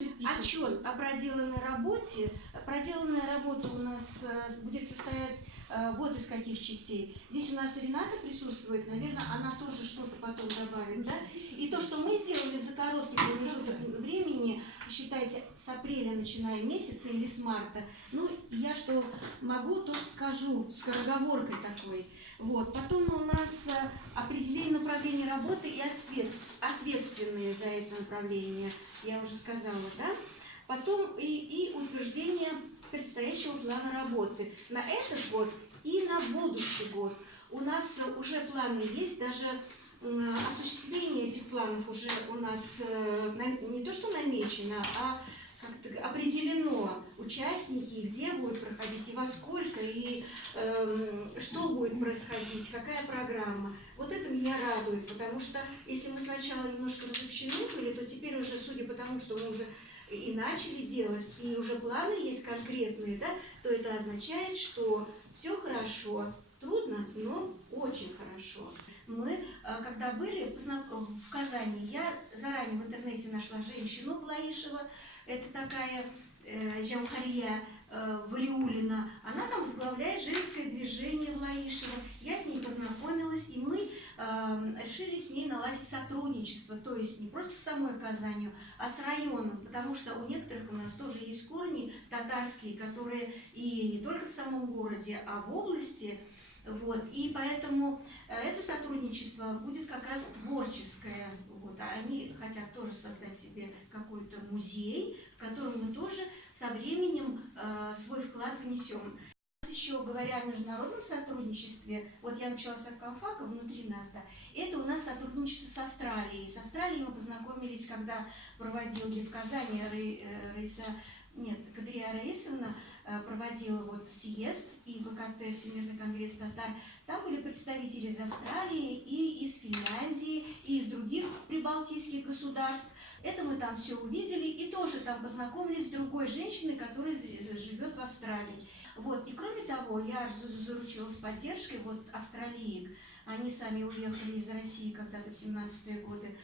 Отчет о проделанной работе. Проделанная работа у нас будет состоять вот из каких частей. Здесь у нас Рената присутствует, наверное, она тоже что-то потом добавит, да? И то, что мы сделали за короткий промежуток времени, считайте, с апреля начиная месяца или с марта, ну, я что могу, то скажу, скороговоркой такой. Вот. Потом у нас определение направления работы и ответственные за это направление, я уже сказала, да? Потом и утверждение предстоящего плана работы на этот год и на будущий год. У нас уже планы есть, даже осуществление этих планов уже у нас не то что намечено, а как-то определено участники, где будет проходить, и во сколько, и что будет происходить, какая программа. Вот это меня радует, потому что если мы сначала немножко разобщены были, то теперь уже, судя по тому, что мы уже и начали делать, и уже планы есть конкретные, да, то это означает, что все хорошо, трудно, но очень хорошо. Мы, когда были в Казани, я заранее в интернете нашла женщину Влаишева, это такая Жамхария Валиулина, она там возглавляет женское движение Влаишева. Я с ней познакомилась, и мы решили с ней наладить сотрудничество, то есть не просто с самой Казанью, а с районом, потому что у некоторых у нас тоже есть корни татарские, которые и не только в самом городе, а в области. Вот. И поэтому это сотрудничество будет как раз творческое. Вот. А они хотят тоже создать себе какой-то музей, в котором мы тоже со временем свой вклад внесем. Еще говоря о международном сотрудничестве, вот я начала с Акалфака, внутри нас, да, это у нас сотрудничество с Австралией. С Австралией мы познакомились, когда проводили в Казани Кадрия Раисовна проводила вот съезд и ВКТ, Всемирный конгресс татар. Там были представители из Австралии, и из Финляндии, и из других прибалтийских государств. Это мы там все увидели, и тоже там познакомились с другой женщиной, которая живет в Австралии. Вот. И кроме того, я заручилась поддержкой вот австралиек. Они сами уехали из России когда-то в 70-е годы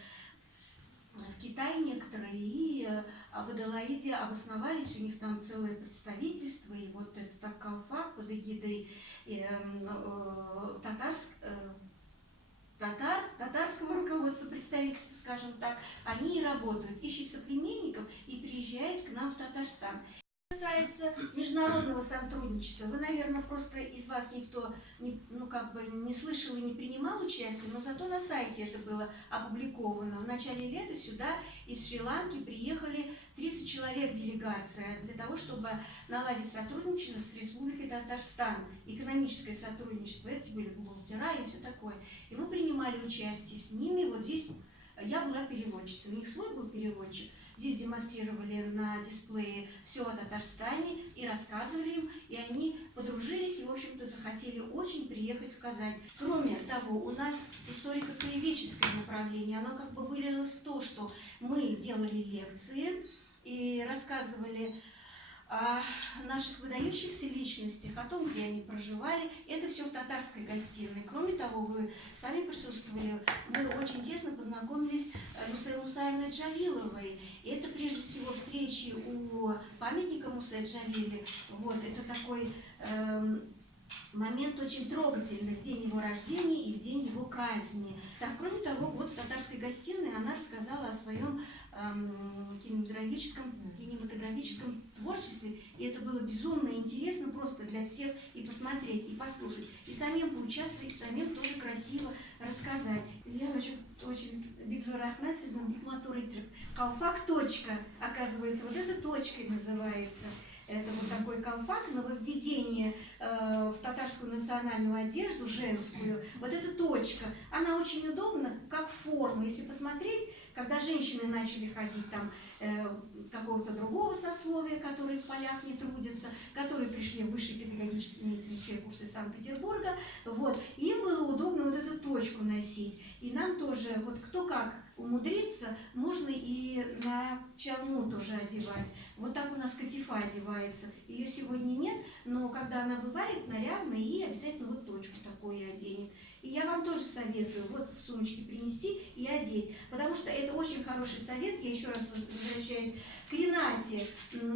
в Китай некоторые, и в Аделаиде обосновались, у них там целое представительство, и вот этот Акалфак под эгидой татарского руководства, представительства, скажем так, они и работают, ищут соплеменников и приезжают к нам в Татарстан. Касается международного сотрудничества, вы, наверное, просто из вас никто не слышал и не принимал участие, но зато на сайте это было опубликовано. В начале лета сюда из Шри-Ланки приехали 30 человек делегация для того, чтобы наладить сотрудничество с Республикой Татарстан, экономическое сотрудничество, это были бухгалтера и все такое. И мы принимали участие с ними, вот здесь я была переводчицей, у них свой был переводчик. Здесь демонстрировали на дисплее все о Татарстане и рассказывали им, и они подружились и, в общем-то, захотели очень приехать в Казань. Кроме того, у нас историко-краеведческое направление, оно как бы вылилось в то, что мы делали лекции и рассказывали о наших выдающихся личностях, о том, где они проживали. Это все в татарской гостиной. Кроме того, вы сами присутствовали, мы очень тесно познакомились с Мусой Мусаевной Джалиловой. И это прежде всего встречи у памятника Мусе Джалиле. Вот, это такой момент очень трогательный в день его рождения и в день его казни. Так, кроме того, вот в татарской гостиной она рассказала о своем кинематографическом творчестве, и это было безумно интересно просто для всех и посмотреть, и послушать, и самим поучаствовать, и самим тоже красиво рассказать. Я очень Бигзор Ахмед сезон Бигматуры Калфак точка, оказывается, вот эта точкой называется. Это вот такой калфак, нововведение в татарскую национальную одежду, женскую. Вот эта точка, она очень удобна, как форма. Если посмотреть, когда женщины начали ходить там какого-то другого сословия, которые в полях не трудятся, которые пришли в высшие педагогические медицинские курсы Санкт-Петербурга, вот, им было удобно вот эту точку носить. И нам тоже, вот кто как умудриться, можно и на чалму тоже одевать. Вот так у нас катифа одевается. Ее сегодня нет, но когда она бывает нарядной, и обязательно вот точку такую оденет. И я вам тоже советую вот в сумочке принести и одеть, потому что это очень хороший совет. Я еще раз возвращаюсь к Ренате.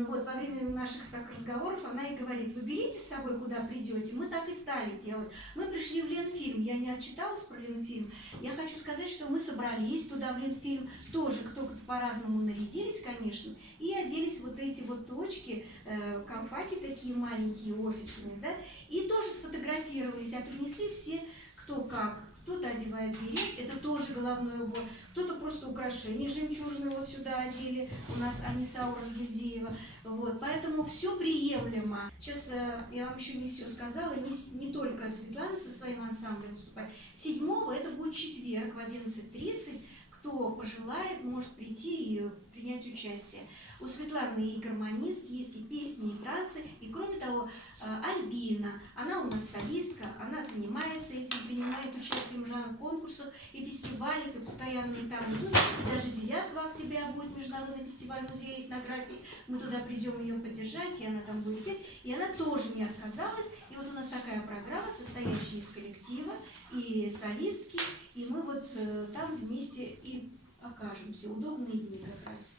Вот во время наших так разговоров она и говорит: вы берите с собой, куда придете. Мы так и стали делать. Мы пришли в Ленфильм. Я не отчиталась про Ленфильм. Я хочу сказать, что мы собрались туда в Ленфильм. Тоже кто-то по-разному нарядились, конечно, и оделись вот эти вот точки, колфаки такие маленькие, офисные, да, и тоже сфотографировались, а принесли все кто как. Кто-то одевает берет, это тоже головной убор, кто-то просто украшения жемчужные вот сюда одели, у нас Аниса Уразгильдеева, вот, поэтому все приемлемо. Сейчас я вам еще не все сказала, не только Светлана со своим ансамблем выступает. 7-го это будет четверг в 11:30, кто пожелает, может прийти и принять участие. У Светланы и гармонист, есть и песни, и танцы, и кроме того, Альбина, она у нас солистка, она занимается этим, принимает участие в международных конкурсах и фестивалях, и постоянные там идут. И даже 9 октября будет международный фестиваль музея этнографии, мы туда придем ее поддержать, и она там будет петь, и она тоже не отказалась. И вот у нас такая программа, состоящая из коллектива и солистки, и мы вот там вместе и окажемся, удобные дни как раз.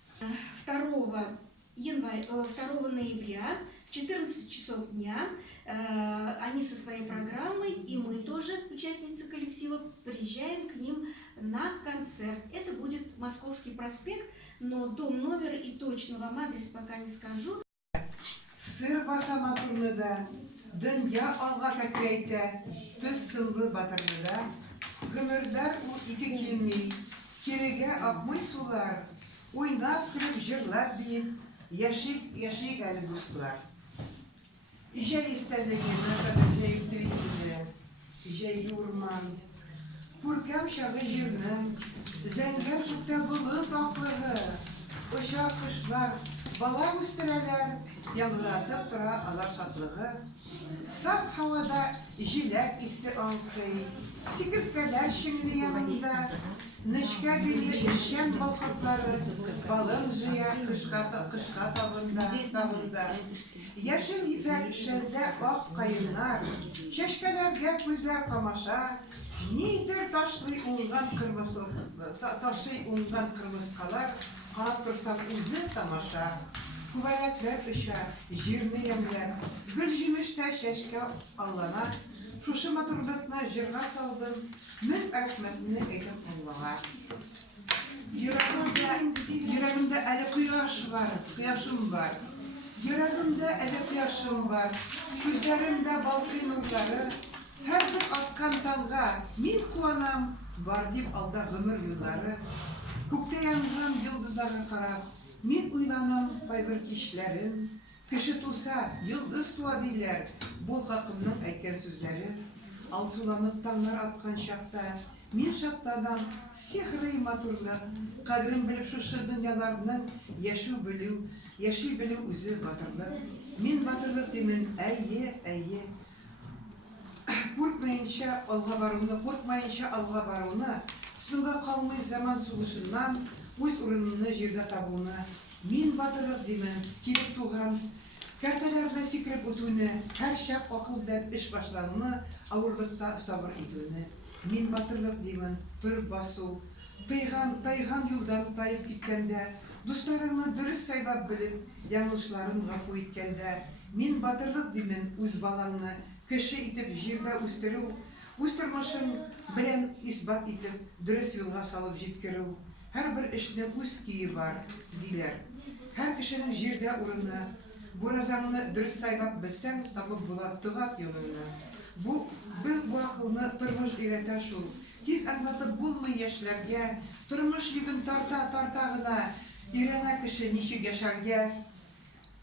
2 ноября в 14 часов дня они со своей программой, и мы тоже, участницы коллектива, приезжаем к ним на концерт. Это будет Московский проспект, но дом, номер и точно вам адрес пока не скажу. Сыр баса матурныда, дөнья алга кәкрәйтә, төз сынлы батырныда, гомердар ул ике килми, кирегә акмый сулар, уйнап көлеп җырлап дип, яшик әле дуслар. Җәй истәлегенә кадәр җәй үтте, җәй урман, күркәм чагы җирнең, зәңгәр күктә болыт аклыгы, очар кошлар, бала үстерәләр, яңгыратып тора алар шатлыгы. Саф һавада җиләк исе аңкый, сикерткәләр шиңли янында, нечкә биле эшчән балкатлары, балын җыя кышка табында. Яшел ефәк шәлдә ак каеннар, чәчкәләргә күзләр камаша, нидер ташлый уңган кырмыскалар, карап торсам үзе тамаша. Күбәләкләр оча, җирне ямлап, гөл җимештә чәчкә аллана, шушы матурлыкны җырга салдым, мең рәхмәтне әйтеп Аллага. Йөрәгемдә әле кояшым бар. Йөрәгемдә әле кояшым бар. Күзләремдә балкый нурлары, һәрбер аткан таңга мин куанам, бар дип алда гомер юллары. Күктә янган йолдызларга карап, мин уйланам кайбер кичләрен. Кеше туса, йолдыз туа диләр, бул хакымның әйткән сүзләре. Алсуланып таңнар аткан чакта, мин шатланам, сихри матурлык, кадерен белеп шушы дөньяларның яши белү үзе батырлык. Мин батырлык димен, әйе. Куркмаенча алга баруны, сынга калмый заман сулышыннан, үз урынны җирдә табуны. Мин батырлык димен, килеп туган, кәртәләрдә сикереп үтүне, һәр чак акыл белән эш башлауны, авырлыкта сабыр итүне. Мин батырлык димен, торып басу, тайган юлдан тайып киткәндә, дусларыңны дөрес сайлап белеп, яңылышларын гафу иткәндә. Мин батырлык димен, үз балаңны кеше итеп җирдә үстерү, үз тормышың белән исбат итеп, дөрес юлга салып җиткерү. Һәрбер эшнең үз кие бар, диләр. Һәр кешенең җирдә урыны, буразаңны дөрес сайлап белсәң, табып була тыгап юлыңны. Бу акылны тормыш өйрәтә шул. Тиз аңлатып булмый яшьләргә, тормыш йөген тарта гына, өйрәнә кеше ничек яшәргә.